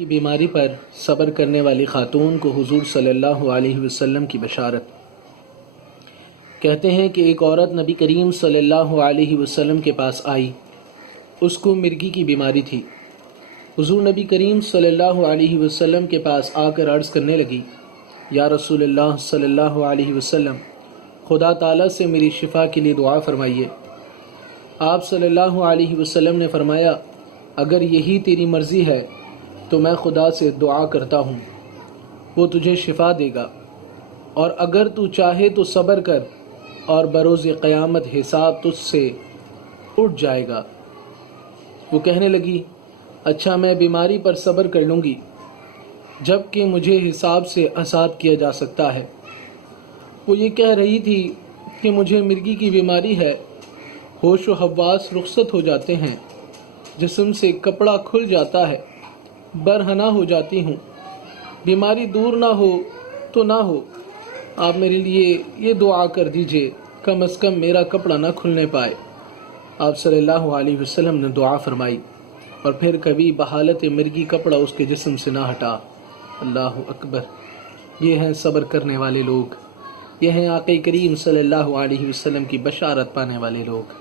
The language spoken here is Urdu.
کی بیماری پر صبر کرنے والی خاتون کو حضور صلی اللہ علیہ وسلم کی بشارت۔ کہتے ہیں کہ ایک عورت نبی کریم صلی اللہ علیہ وسلم کے پاس آئی۔ اس کو مرگی کی بیماری تھی۔ حضور نبی کریم صلی اللہ علیہ وسلم کے پاس آ کر عرض کرنے لگی، یا رسول اللہ صلی اللہ علیہ وسلم، خدا تعالیٰ سے میری شفا کے لیے دعا فرمائیے۔ آپ صلی اللہ علیہ وسلم نے فرمایا، اگر یہی تیری مرضی ہے تو میں خدا سے دعا کرتا ہوں، وہ تجھے شفا دے گا، اور اگر تو چاہے تو صبر کر اور بروز قیامت حساب تجھ سے اٹھ جائے گا۔ وہ کہنے لگی، اچھا میں بیماری پر صبر کر لوں گی جب کہ مجھے حساب سے آزاد کیا جا سکتا ہے۔ وہ یہ کہہ رہی تھی کہ مجھے مرگی کی بیماری ہے، ہوش و حواس رخصت ہو جاتے ہیں، جسم سے کپڑا کھل جاتا ہے، برہنہ ہو جاتی ہوں، بیماری دور نہ ہو تو نہ ہو، آپ میرے لیے یہ دعا کر دیجئے، کم از کم میرا کپڑا نہ کھلنے پائے۔ آپ صلی اللہ علیہ وسلم نے دعا فرمائی اور پھر کبھی بحالت مرگی کپڑا اس کے جسم سے نہ ہٹا۔ اللہ اکبر! یہ ہیں صبر کرنے والے لوگ، یہ ہیں آقا کریم صلی اللہ علیہ وسلم کی بشارت پانے والے لوگ۔